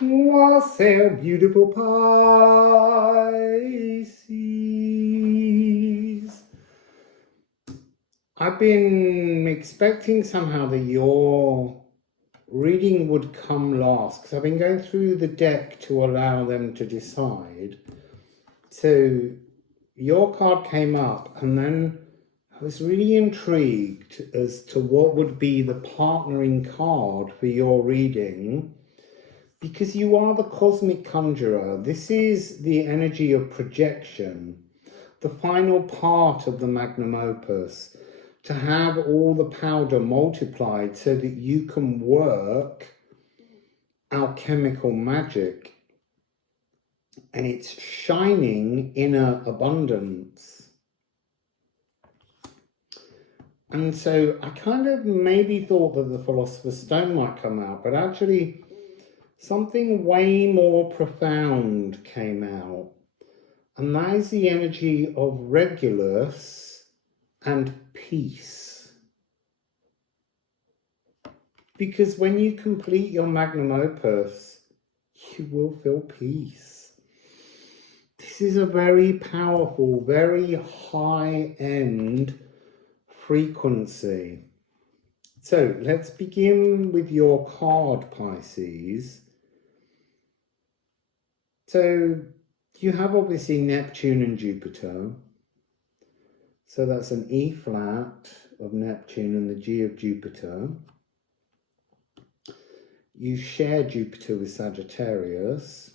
Wassail, beautiful Pisces. I've been expecting somehow that your reading would come last, because I've been going through the deck to allow them to decide. So your card came up, and then I was really intrigued as to what would be the partnering card for your reading, because you are the cosmic conjurer. This is the energy of projection, the final part of the magnum opus, to have all the powder multiplied so that you can work alchemical magic, and it's shining inner abundance. And so I kind of maybe thought that the Philosopher's Stone might come out, but actually something way more profound came out, and that is the energy of Regulus and peace. Because when you complete your magnum opus, you will feel peace. This is a very powerful, very high-end frequency. So let's begin with your card, Pisces. So you have obviously Neptune and Jupiter. So that's an E flat of Neptune and the G of Jupiter. You share Jupiter with Sagittarius.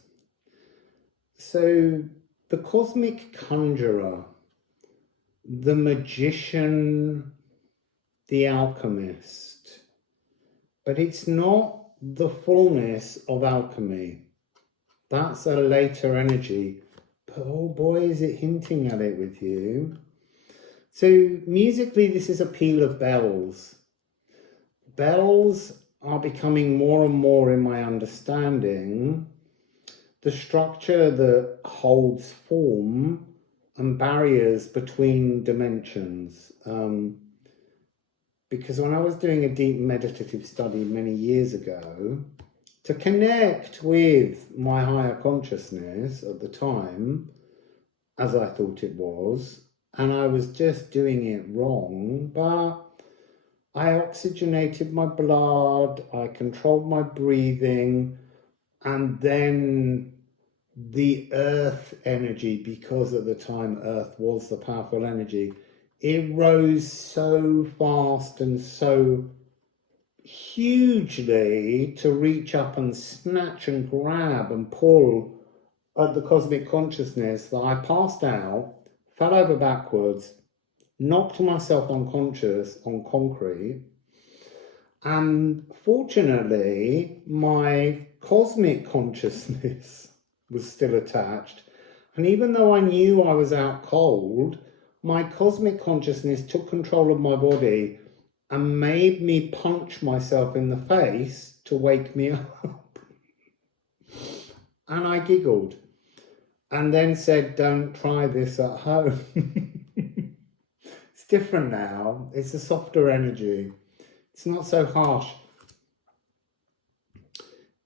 So the cosmic conjurer, the magician, the alchemist, but it's not the fullness of alchemy. That's a later energy, but oh boy, is it hinting at it with you. So musically, this is a peal of bells. Bells are becoming more and more, in my understanding, the structure that holds form and barriers between dimensions. Because when I was doing a deep meditative study many years ago, to connect with my higher consciousness at the time, as I thought it was, and I was just doing it wrong, but I oxygenated my blood, I controlled my breathing, and then the earth energy, because at the time earth was the powerful energy, it rose so fast and so hugely to reach up and snatch and grab and pull at the cosmic consciousness that I passed out, fell over backwards, knocked myself unconscious on concrete, and fortunately my cosmic consciousness was still attached, and even though I knew I was out cold, my cosmic consciousness took control of my body and made me punch myself in the face to wake me up. And I giggled and then said, don't try this at home. It's different now. It's a softer energy. It's not so harsh.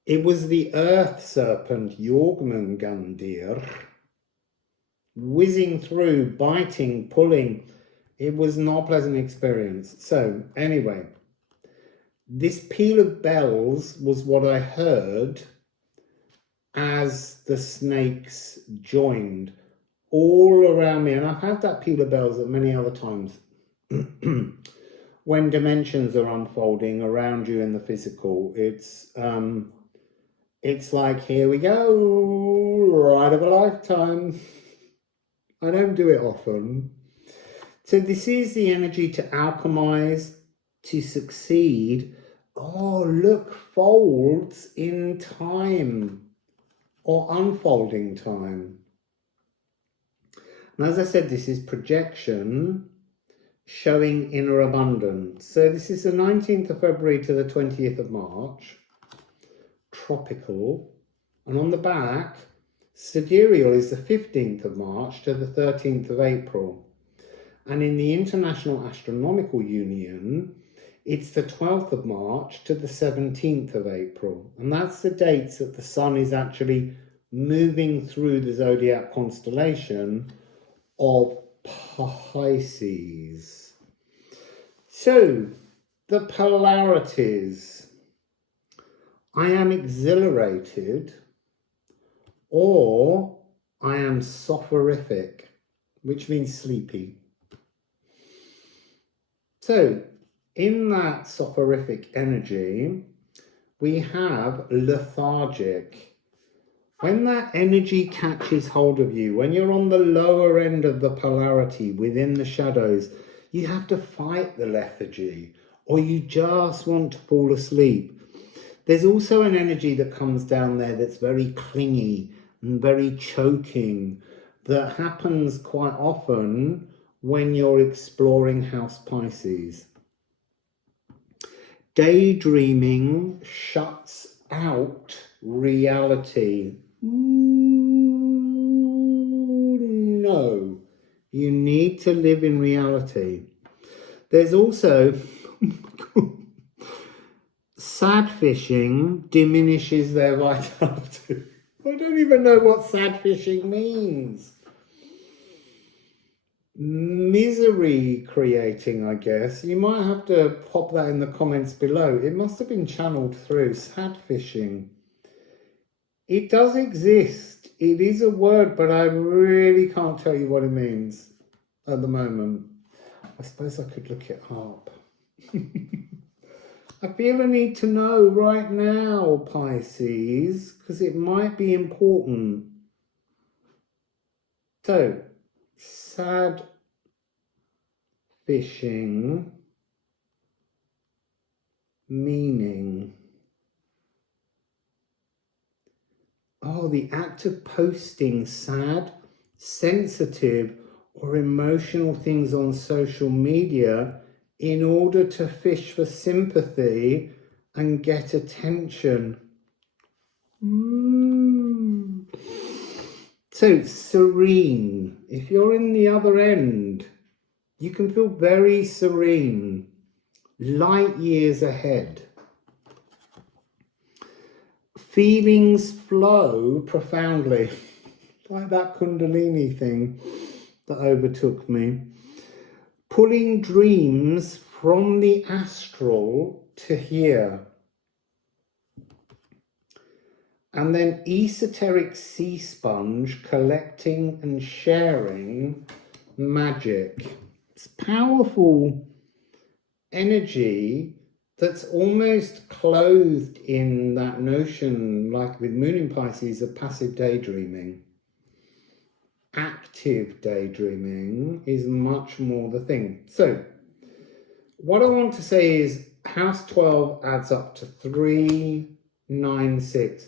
It was the earth serpent, Jormungandr, whizzing through, biting, pulling. It was not a pleasant experience. So anyway, this peal of bells was what I heard as the snakes joined all around me. And I've had that peal of bells at many other times when dimensions are unfolding around you in the physical. It's like, here we go, ride of a lifetime. I don't do it often. So this is the energy to alchemize, to succeed. Oh, look, folds in time or unfolding time. And as I said, this is projection showing inner abundance. So this is the 19th of February to the 20th of March, tropical. And on the back, sidereal is the 15th of March to the 13th of April. And in the International Astronomical Union, It's the 12th of March to the 17th of April. And that's the dates that the sun is actually moving through the zodiac constellation of Pisces. So, the polarities. I am exhilarated, or I am soporific, which means sleepy. So, in that soporific energy, we have lethargic. When that energy catches hold of you, when you're on the lower end of the polarity within the shadows, you have to fight the lethargy, or you just want to fall asleep. There's also an energy that comes down there that's very clingy and very choking, that happens quite often when you're exploring House Pisces. Daydreaming shuts out reality. No, you need to live in reality. There's also sad fishing diminishes their vitality. I don't even know what sad fishing means. Misery creating, I guess. You might have to pop that in the comments below. It must have been channeled through. Sad fishing. It does exist. It is a word, but I really can't tell you what it means at the moment. I suppose I could look it up. I feel a need to know right now, Pisces, because it might be important. So, sad fishing meaning. Oh, the act of posting sad, sensitive, or emotional things on social media in order to fish for sympathy and get attention. So, serene. If you're in the other end, you can feel very serene, light years ahead. Feelings flow profoundly, like that Kundalini thing that overtook me. Pulling dreams from the astral to here. And then esoteric sea sponge collecting and sharing magic. It's powerful energy that's almost clothed in that notion, like with Moon in Pisces, of passive daydreaming. Active daydreaming is much more the thing. So, what I want to say is House 12 adds up to 396.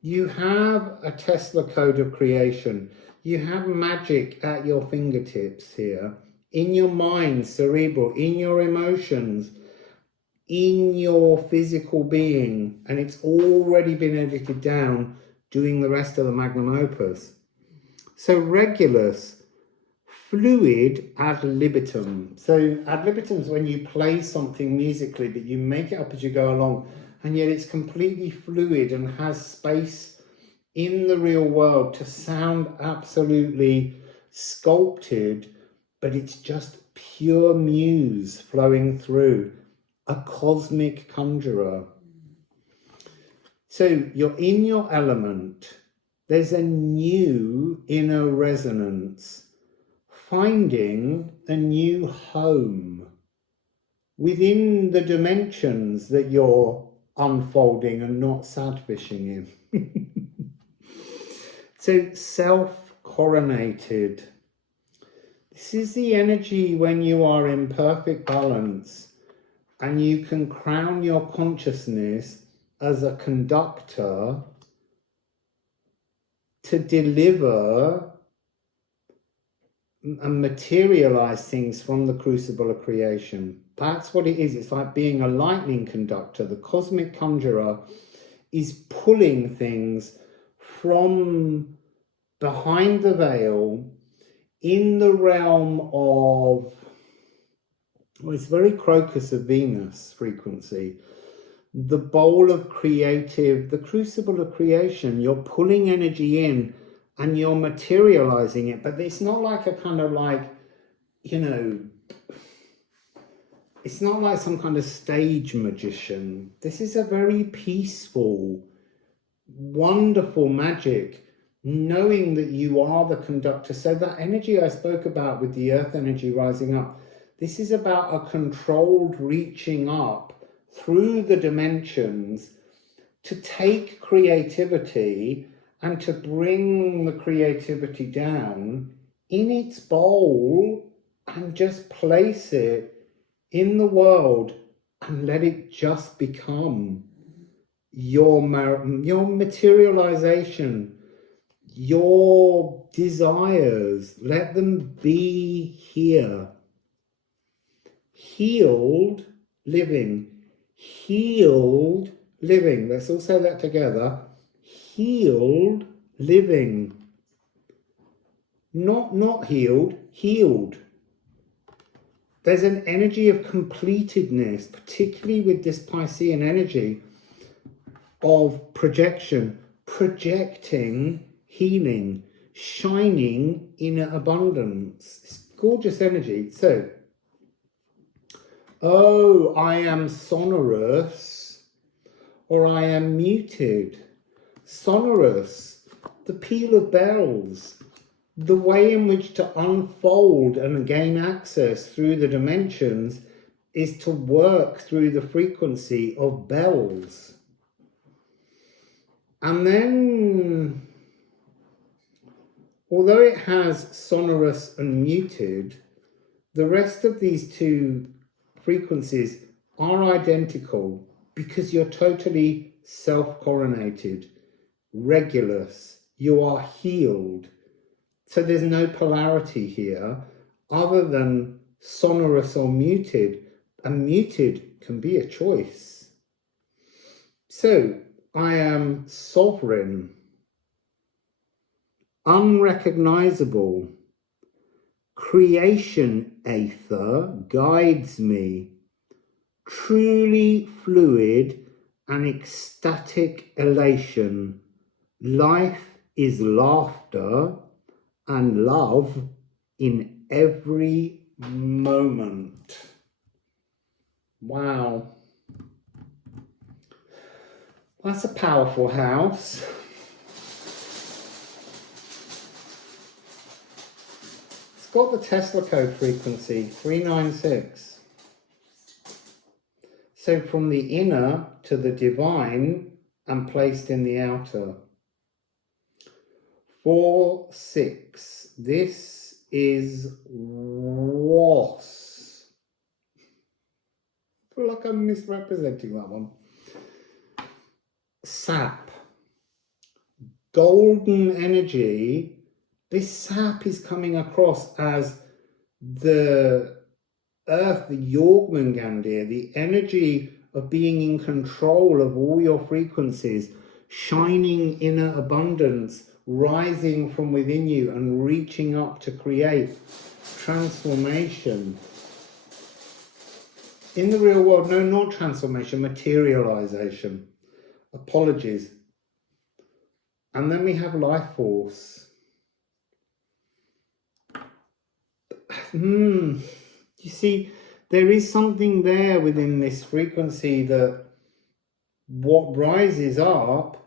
You have a Tesla code of creation. You have magic at your fingertips here, in your mind, cerebral, in your emotions, in your physical being, and it's already been edited down, doing the rest of the magnum opus. So Regulus, fluid ad libitum. So ad libitum is when you play something musically, but you make it up as you go along, and yet it's completely fluid and has space in the real world to sound absolutely sculpted, but it's just pure muse flowing through. A cosmic conjurer. So you're in your element. There's a new inner resonance. Finding a new home within the dimensions that you're unfolding and not sad fishing in. So self-coronated. This is the energy when you are in perfect balance and you can crown your consciousness as a conductor to deliver and materialize things from the crucible of creation. That's what it is. It's like being a lightning conductor. The cosmic conjurer is pulling things from behind the veil in the realm of Well, it's very Crocus of Venus frequency. The bowl of creative, the crucible of creation. You're pulling energy in and you're materializing it, but it's not like a kind of like, you know, it's not like some kind of stage magician. This is a very peaceful, wonderful magic, knowing that you are the conductor. So that energy I spoke about with the earth energy rising up, this is about a controlled reaching up through the dimensions to take creativity and to bring the creativity down in its bowl and just place it in the world and let it just become your materialization, your desires. Let them be here. Healed living. Healed living. Let's all say that together. Healed living. Not healed, healed. There's an energy of completedness, particularly with this Piscean energy of projection, projecting healing, shining in abundance. It's gorgeous energy. So, oh, I am sonorous or I am muted. Sonorous, the peal of bells. The way in which to unfold and gain access through the dimensions is to work through the frequency of bells. And then, although it has sonorous and muted, the rest of these two frequencies are identical because you're totally self-coronated, regulus, you are healed. So there's no polarity here other than sonorous or muted, and muted can be a choice. So I am sovereign, unrecognizable, creation aether guides me, truly fluid and ecstatic elation. Life is laughter and love in every moment. Wow. That's a powerful house. It's got the Tesla code frequency, 396. So from the inner to the divine and placed in the outer. 4, 6. This is was. I feel like I'm misrepresenting that one. Sap. Golden energy. This sap is coming across as the earth, the Jormungandr, the energy of being in control of all your frequencies, shining inner abundance, rising from within you and reaching up to create transformation. In the real world, no, not transformation, materialization. Apologies. And then we have life force. You see, there is something there within this frequency that what rises up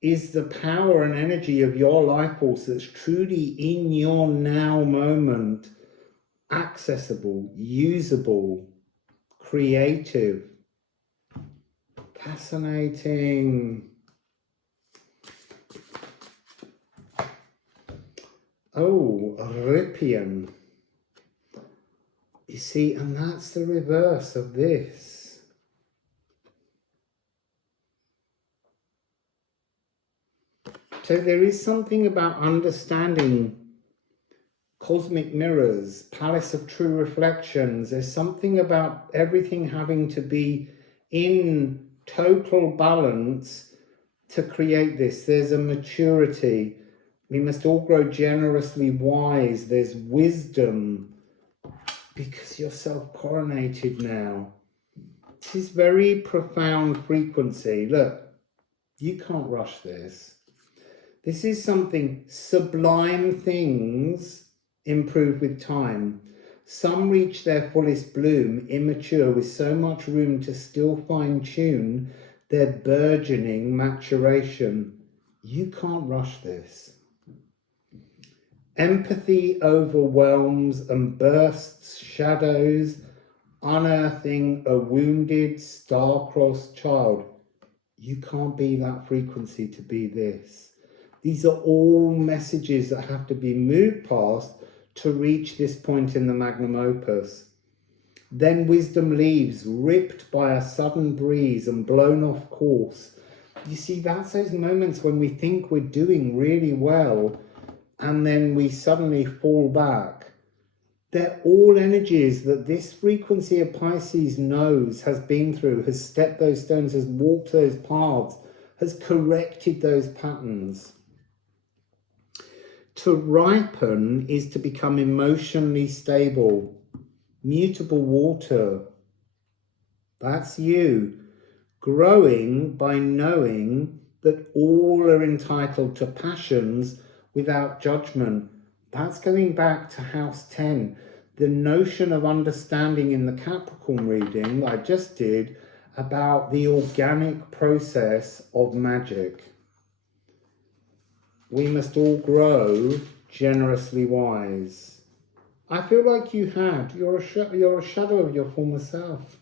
is the power and energy of your life force that's truly in your now moment, accessible, usable, creative, fascinating. Oh, Rippian. You see, and that's the reverse of this. So there is something about understanding cosmic mirrors, palace of true reflections. There's something about everything having to be in total balance to create this. There's a maturity. We must all grow generously wise. There's wisdom. because you're self-coronated now. This is very profound frequency. Look, you can't rush this. This is something, sublime things improve with time. Some reach their fullest bloom, immature, with so much room to still fine-tune their burgeoning maturation. You can't rush this. Empathy overwhelms and bursts shadows, unearthing a wounded, star-crossed child. You can't be that frequency to be this. These are all messages that have to be moved past to reach this point in the magnum opus. Then wisdom leaves, ripped by a sudden breeze and blown off course. You see, that's those moments when we think we're doing really well and then we suddenly fall back. They're all energies that this frequency of Pisces knows, has been through, has stepped those stones, has walked those paths, has corrected those patterns. To ripen is to become emotionally stable, mutable water. That's you. Growing by knowing that all are entitled to passions without judgment. That's going back to house 10. The notion of understanding in the Capricorn reading that I just did about the organic process of magic. We must all grow generously wise. I feel like you had. You're a shadow of your former self.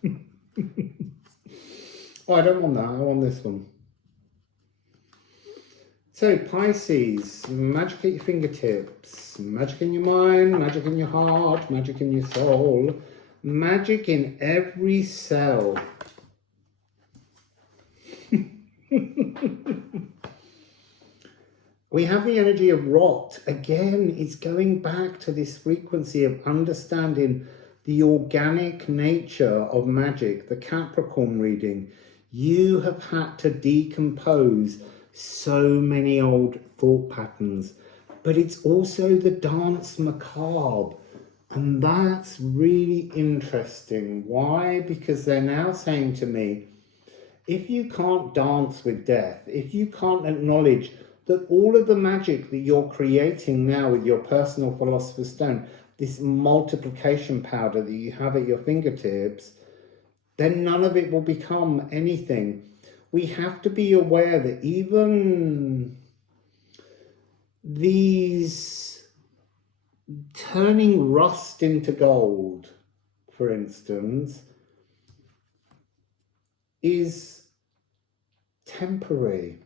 Oh, I don't want that. I want this one. So, Pisces, magic at your fingertips, magic in your mind, magic in your heart, magic in your soul, magic in every cell. We have the energy of rot. Again, it's going back to this frequency of understanding the organic nature of magic, the Capricorn reading. You have had to decompose so many old thought patterns, but it's also the dance macabre, and that's really interesting. Why? Because they're now saying to me, if you can't dance with death, if you can't acknowledge that all of the magic that you're creating now with your personal philosopher's stone, this multiplication powder that you have at your fingertips, then none of it will become anything. We have to be aware that even these turning rust into gold, for instance, is temporary.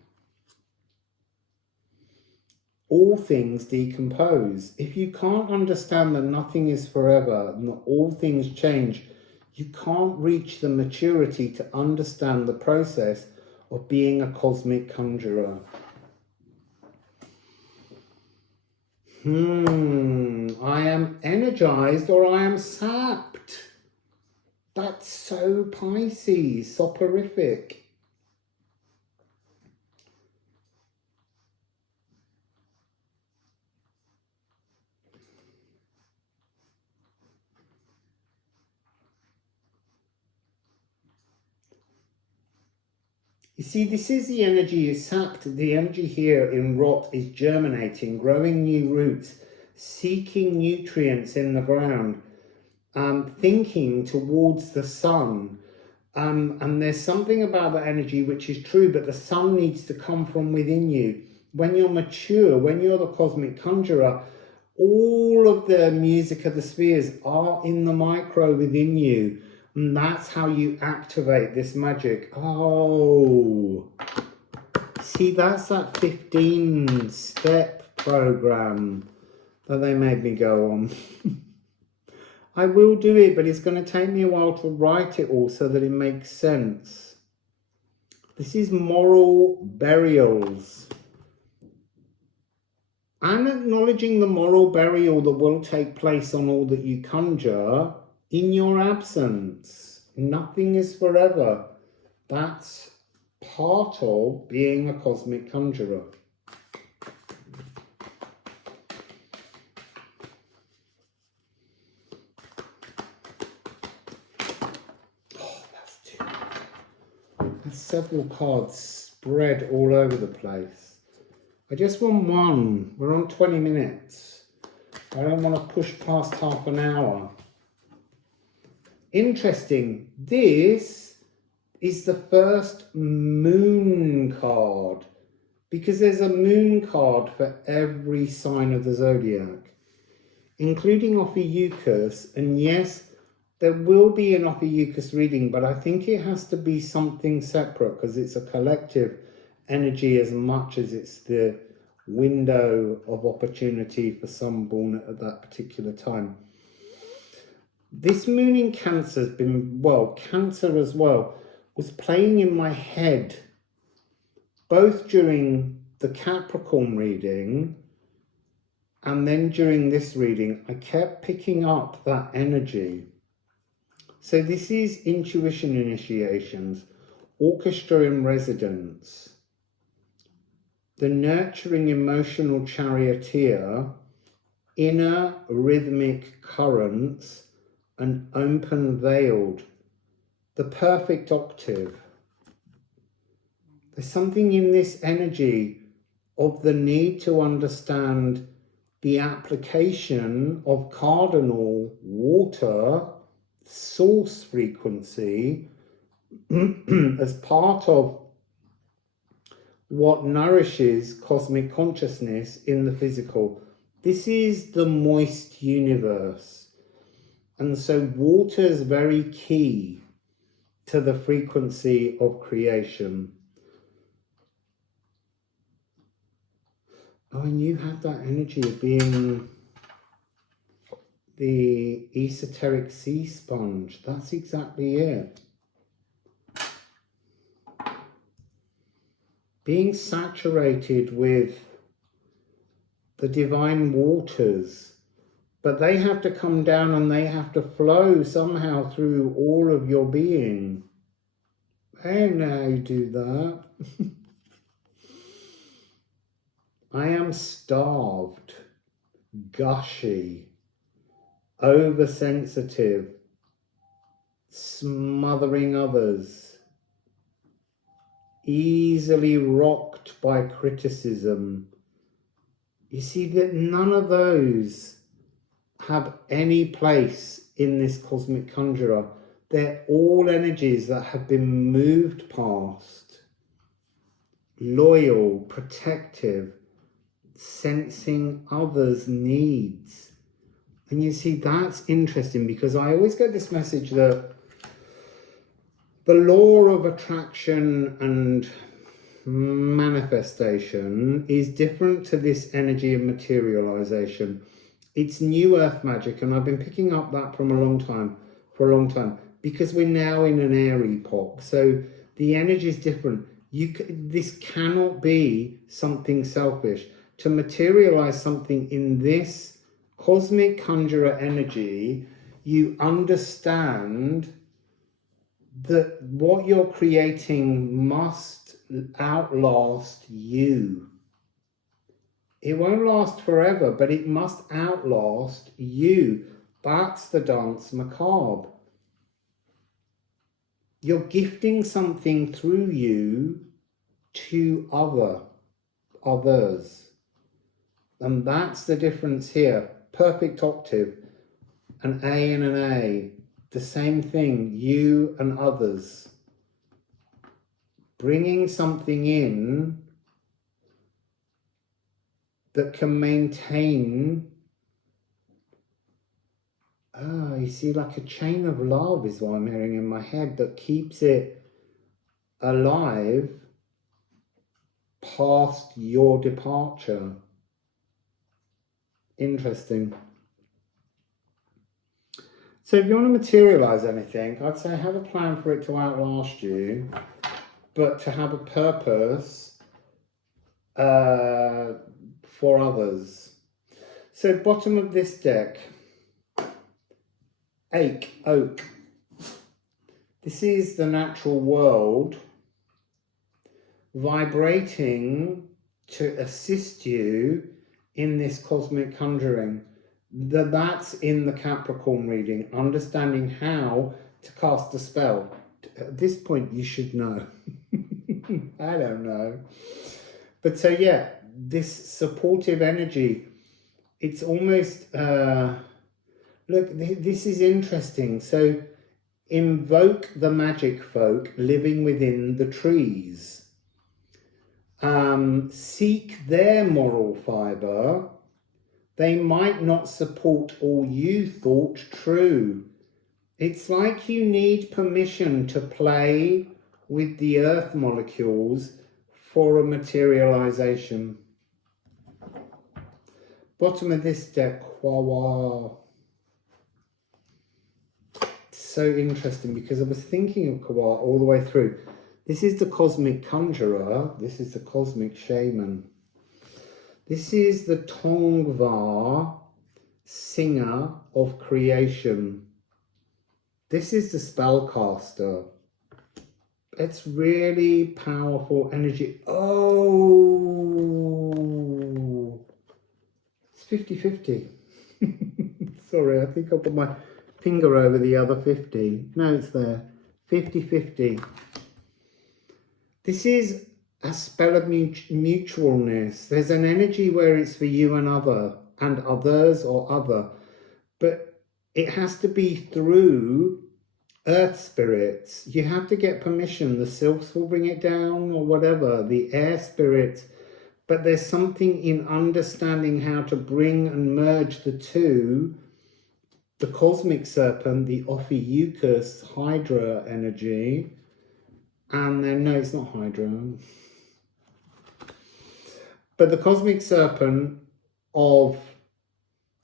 All things decompose. If you can't understand that nothing is forever and that all things change, you can't reach the maturity to understand the process of being a cosmic conjurer. I am energized or I am sapped. That's so Pisces, soporific. You see, this is the energy is sapped. The energy here in rot is germinating, growing new roots, seeking nutrients in the ground, thinking towards the sun. And there's something about that energy which is true, but the sun needs to come from within you. When you're mature, when you're the cosmic conjurer, all of the music of the spheres are in the micro within you. And that's how you activate this magic. Oh, see, that's that 15-step program that they made me go on. I will do it, but it's going to take me a while to write it all so that it makes sense. This is moral burials. And acknowledging the moral burial that will take place on all that you conjure in your absence. Nothing is forever. That's part of being a cosmic conjurer. several cards spread all over the place. I just want one. We're on 20 minutes. I don't want to push past half an hour. Interesting. This is the first moon card, because there's a moon card for every sign of the zodiac, including Ophiuchus. And yes, there will be an Ophiuchus reading, but I think it has to be something separate because it's a collective energy as much as it's the window of opportunity for some born at that particular time. This moon in Cancer has been, well, Cancer as well, was playing in my head, both during the Capricorn reading and then during this reading. I kept picking up that energy. So this is intuition initiations, orchestra in residence, the nurturing emotional charioteer, inner rhythmic currents, and open veiled, the perfect octave. There's something in this energy of the need to understand the application of cardinal water source frequency as part of what nourishes cosmic consciousness in the physical. This is the moist universe. And so water is very key to the frequency of creation. Oh, and you have that energy of being the esoteric sea sponge. That's exactly it. Being saturated with the divine waters, but they have to come down and they have to flow somehow through all of your being. I don't know how you do that. I am starved, gushy, oversensitive, smothering others, easily rocked by criticism. You see that none of those have any place in this cosmic conjurer. They're all energies that have been moved past. Loyal, protective, sensing others' needs. And you see, that's interesting, because I always get this message that the law of attraction and manifestation is different to this energy of materialization. It's new earth magic, and I've been picking up that from for a long time, because we're now in an air epoch. So the energy is different. This cannot be something selfish. To materialize something in this cosmic conjurer energy, you understand that what you're creating must outlast you. It won't last forever, but it must outlast you. That's the dance macabre. You're gifting something through you to others. And that's the difference here. Perfect octave, an A and an A. The same thing, you and others. Bringing something in that can maintain, you see, like a chain of love is what I'm hearing in my head, that keeps it alive past your departure. Interesting. So if you want to materialize anything, I'd say have a plan for it to outlast you, but to have a purpose for others. So bottom of this deck, oak. This is the natural world vibrating to assist you in this cosmic conjuring. That's in the Capricorn reading, understanding how to cast a spell. At this point, you should know. I don't know. But so, yeah, this supportive energy, it's almost, look, this is interesting. So, invoke the magic folk living within the trees. Seek their moral fibre. They might not support all you thought true. It's like you need permission to play with the earth molecules for a materialization. Bottom of this deck, Kawa. So interesting because I was thinking of Kawa all the way through. This is the cosmic conjurer. This is the cosmic shaman. This is the Tongva singer of creation. This is the spellcaster. It's really powerful energy. Oh, it's 50-50. Sorry, I think I put my finger over the other 50. No, it's there. 50-50. This is a spell of mutualness. There's an energy where it's for you and other, and others or other. But it has to be through earth spirits. You have to get permission. The sylphs will bring it down or whatever, the air spirits. But there's something in understanding how to bring and merge the two. The cosmic serpent, the Ophiuchus Hydra energy. And then, no, it's not Hydra. But the cosmic serpent of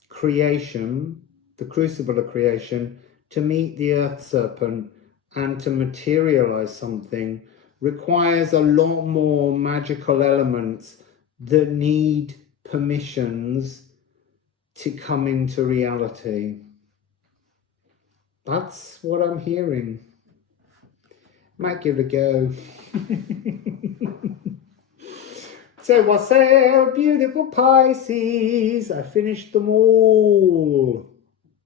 creation, the crucible of creation, to meet the earth serpent and to materialize something requires a lot more magical elements that need permissions to come into reality. That's what I'm hearing. Might give it a go. So, Wassail, beautiful Pisces. I finished them all.